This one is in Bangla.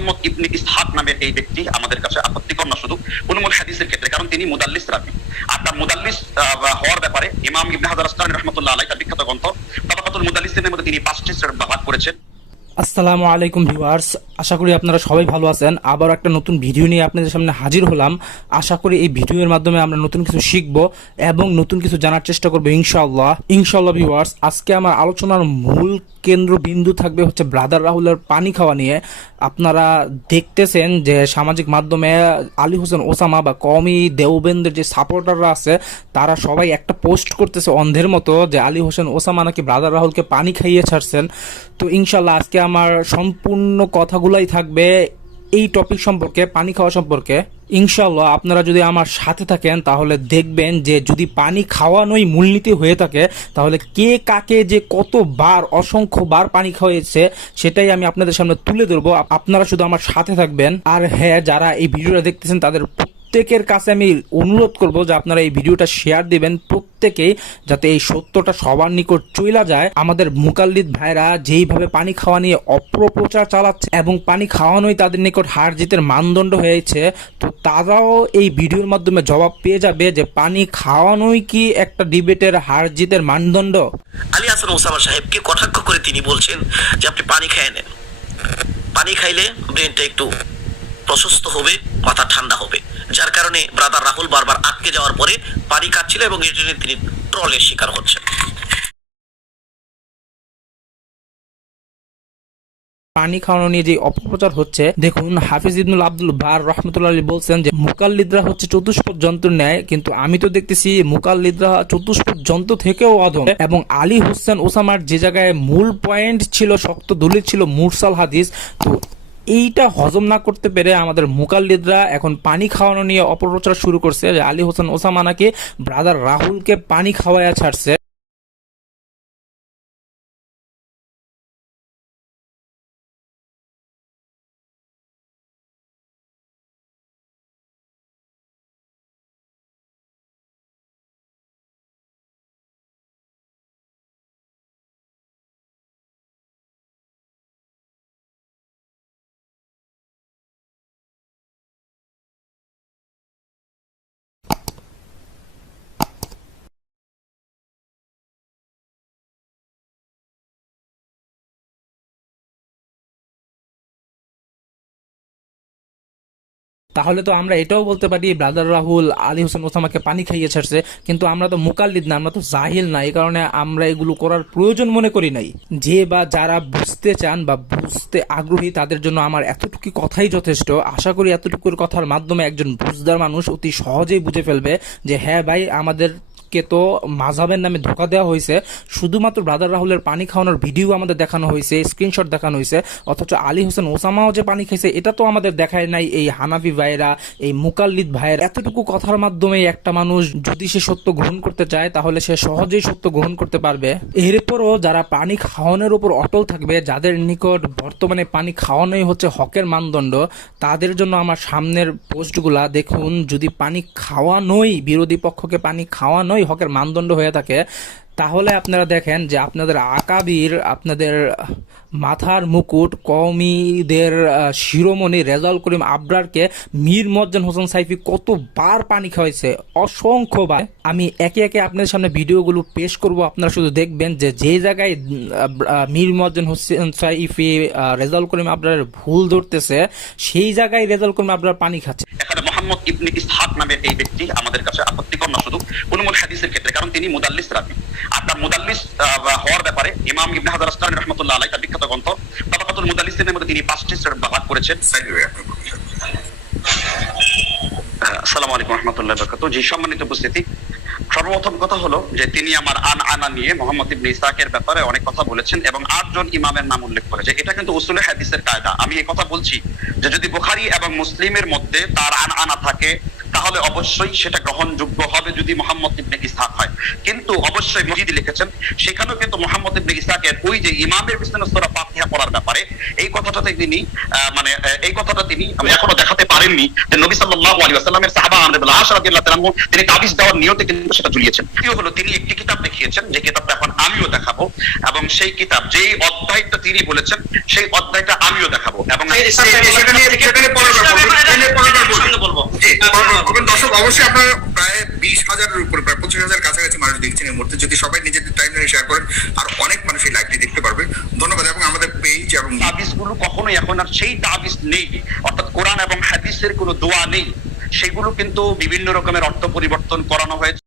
মুহাম্মদ ইবনে ইসহাক নামের এই ব্যক্তি আমাদের কাছে আপত্তিকর না শুধু উলুমুল হাদিসের ক্ষেত্রে, কারণ তিনি মুদাল্লিস রাবী। আর তার মুদাল্লিস হওয়ার ব্যাপারে ইমাম ইবনে হাজার আসকালানী রাহমাতুল্লাহ আলাইহি তার বিখ্যাত গ্রন্থ তাবাকাতুল মুদাল্লিসিনের মধ্যে তিনি 5টি ভাগ করেছেন। আসসালামু আলাইকুম ভিউয়ার্স, আশা করি আপনারা সবাই ভালো আছেন। আবার একটা নতুন ভিডিও নিয়ে আপনাদের সামনে হাজির হলাম। আশা করি এই ভিডিওর মাধ্যমে আমরা নতুন কিছু শিখব এবং নতুন কিছু জানার চেষ্টা করব ইনশাআল্লাহ ভিউয়ার্স। আজকে আমার আলোচনার মূল কেন্দ্রবিন্দু থাকবে হচ্ছে ব্রাদার রাহুলের পানি খাওয়া নিয়ে। আপনারা দেখতেছেন যে সামাজিক মাধ্যমে আলী হোসেন ওসামা বা কওমি দেওবন্দের যে সাপোর্টাররা আছে তারা সবাই একটা পোস্ট করতেছে অন্ধের মতো যে আলী হোসেন ওসামা নাকি ব্রাদার রাহুলকে পানি খাইয়ে ছাড়ছেন। তো ইনশাল্লাহ আজকে আমার সম্পূর্ণ কথাগুলাই থাকবে এই টপিক সম্পর্কে, পানি খাওয়া সম্পর্কে। ইনশাল্লাহ আপনারা যদি আমার সাথে থাকেন তাহলে দেখবেন যে যদি পানি খাওয়ানোই মূলনীতি হয়ে থাকে তাহলে কে কাকে যে কতবার অসংখ্যবার পানি খাওয়াইছে সেটাই আমি আপনাদের সামনে তুলে ধরবো। আপনারা শুধু আমার সাথে থাকবেন। আর হ্যাঁ, যারা এই ভিডিওটা দেখতেছেন তাদের প্রত্যেকের কাছে আমি অনুরোধ করব যে আপনারা এই ভিডিওটা শেয়ার দিবেন প্রত্যেকেই, যাতে এই সত্যটা সবার নিকট চইলা যায়। আমাদের মুকাল্লিদ ভাইরা যেইভাবে পানি খাওয়া নিয়ে অপপ্রচার চালাচ্ছে এবং পানি খাওয়ানোই তাদের নিকট হার জিতের মানদণ্ড হয়েছে, তো তারাও এই ভিডিওর মাধ্যমে জবাব পেয়ে যাবে যে পানি খাওয়ানোই কি একটা ডিবেটের হার জিতের মানদণ্ড। আলী হাসান ওসামা সাহেবকে কটাক্ষ করে তিনি বলছেন যে আপনি পানি খেয়ে নেন, পানি খাইলে ব্রেনটা একটু প্রশস্ত হবে, মাথা ঠান্ডা হবে, যার কারণে ব্রাদার রাহুল বারবার আটকে যাওয়ার পরে পানি খাচ্ছিল এবং এর জন্য তিনি ট্রলের শিকার হচ্ছেন। পানি খাওয়ানো নিয়ে যে অপপ্রচার হচ্ছে, দেখুন হাফিজ ইবনুল আব্দুল বার রহমতুল্লাহ আলাইহি বলছেন যে মুকাল্লিদরা হচ্ছে চতুষ্পদ যন্ত্রের ন্যায়, কিন্তু আমি তো দেখতেছি মুকাল্লিদরা চতুষ্পদ যন্ত্র থেকেও অধম। এবং আলী হোসেন ওসামার যে জায়গায় মূল পয়েন্ট ছিল, শক্ত দলিল ছিল মুরসাল হাদিস, তো এইটা হজম না করতে পেরে আমাদের মুকাল্লিদরা এখন পানি খাওয়ানো নিয়ে অপপ্রচার শুরু করছে যে আলী হোসেন ওসামা নাকি ব্রাদার রাহুলকে পানি খাওয়ায়া ছাড়ছে। তাহলে তো আমরা এটাও বলতে পারি ব্রাদার রাহুল আলী হোসেন ওসামাকে পানি খাইয়ে ছাড়ছে, কিন্তু আমরা তো মুকাল্লিদ না, আমরা তো জাহিল না, এই কারণে আমরা এগুলো করার প্রয়োজন মনে করি নাই। যে বা যারা বুঝতে চান বা বুঝতে আগ্রহী তাদের জন্য আমার এতটুকু কথাই যথেষ্ট। আশা করি এতটুকুর কথার মাধ্যমে একজন বুঝদার মানুষ অতি সহজেই বুঝে ফেলবে যে হ্যাঁ ভাই, আমাদের কে তো মাযহাবের নামে ধোকা দেওয়া হয়েছে। শুধুমাত্র ব্রাদার রাহুলের পানি খাওয়ানোর ভিডিও আমাদের দেখানো হয়েছে, স্ক্রিনশট দেখানো হয়েছে, অথচ আলী হোসেন ওসামাও যে পানি খাইছে এটা তো আমাদের দেখায় নাই এই হানাফি ভাইরা, এই মুকাল্লিদ ভাইরা। এতটুকু কথার মাধ্যমে একটা মানুষ যদি সে সত্য গ্রহণ করতে চায় তাহলে সে সহজেই সত্য গ্রহণ করতে পারবে। এরপরও যারা পানি খাওয়ানোর উপর অটল থাকবে, যাদের নিকট বর্তমানে পানি খাওয়ানোই হচ্ছে হকের মানদণ্ড, তাদের জন্য আমার সামনের পোস্টগুলা দেখুন। যদি পানি খাওয়ানোই, বিরোধী পক্ষকে পানি খাওয়ানোই হকের মানদণ্ড হয়ে থাকে, তাহলে আপনারা দেখেন যে আপনাদের আকাবির, আপনাদের মাথার মুকুট, কওমিদের শিরোমণি রেজাউল করিম আবরারকে মীর মুয়াজ্জেম হোসেন সাইফি কতবার পানি খাওয়াইছে, অসংখ্যবার। আমি একে একে আপনাদের সামনে ভিডিওগুলো পেশ করব, আপনারা শুধু দেখবেন যে যে জায়গায় মীর মুয়াজ্জেম হোসেন সাইফি রেজাউল করিম আবরারের ভুল ধরতেছে সেই জায়গায় রেজাউল করিম আবরার পানি খাচ্ছে। এখানে মুহাম্মদ ইবনে ইসহাক নামের এই ব্যক্তি আমাদের কাছে আপত্তিকর না শুধু উলুমুল হাদিসের ক্ষেত্রে, কারণ তিনি মুদাল্লিস রাবী। আর তার মুদাল্লিস হওয়ার ব্যাপারে ইমাম ইবনে হাজার আসকালানী রাহমাতুল্লাহ আলাইহি তার বিখ্যাত গ্রন্থ তাবাকাতুল মুদাল্লিসিনের মধ্যে তিনি 5টি ভাগ করেছেন। আসসালামু আলাইকুম রাহমাতুল্লাহি ওয়া বারাকাতুহু। জি, সম্মানিত উপস্থিতি, সর্বপ্রথম কথা হলো যে তিনি আমার আনা নিয়ে মোহাম্মদ ইবনে ইসহাকের ব্যাপারে অনেক কথা বলেছেন এবং 8 জন ইমামের নাম উল্লেখ করেছে। এটা কিন্তু উসুলে হাদিসের কায়দা। আমি এই কথা বলছি যে যদি বুখারী এবং মুসলিমের মধ্যে তার আনা থাকে তাহলে অবশ্যই সেটা গ্রহণযোগ্য হবে যদি মুহাম্মদ ইবনে ইসহাক হয়। কিন্তু অবশ্যই মজিদি লিখেছেন সেখানেও কিন্তু মুহাম্মদ ইবনে ইসহাকের ওই যে ইমামের পিছনে সূরা ফাতিহা পড়ার ব্যাপারে এই কথাটাতে তিনি এই কথাটা তিনি এখনো দেখাতে পারেননি যে নবী সাল্লাল্লাহু আলাইহি ওয়াসাল্লামের সাহাবা আমর ইবনে আস রাদিয়াল্লাহু তাআলা তিনি তাবিজ দেওয়ার নিয়তে কিন্তু সেটা ঝুলিয়েছেন। দ্বিতীয় হলো তিনি একটি কিতাব দেখিয়েছেন যে কিতাবটা এখন আমিও দেখাবো, এবং সেই কিতাব যে অধ্যায়টা তিনি বলেছেন সেই অধ্যায়টা আমিও দেখাবো, এবং দর্শক অবশ্যই আপনারা প্রায় 20,000-এর উপরে, প্রায় 25,000 কাছাকাছি মানুষ দেখছেন এই মুহূর্তে। যদি সবাই নিজেদের টাইমলাইনে শেয়ার করেন আর অনেক মানুষ এই লাইভটি দেখতে পারবে। ধন্যবাদ। এবং আমাদের পেজ এবং তাবিজগুলো কখনোই এখন আর সেই তাবিজ নেই, অর্থাৎ কোরআন এবং হাদিসের কোনো দোয়া নেই, সেগুলো কিন্তু বিভিন্ন রকমের অর্থ পরিবর্তন করানো হয়েছে।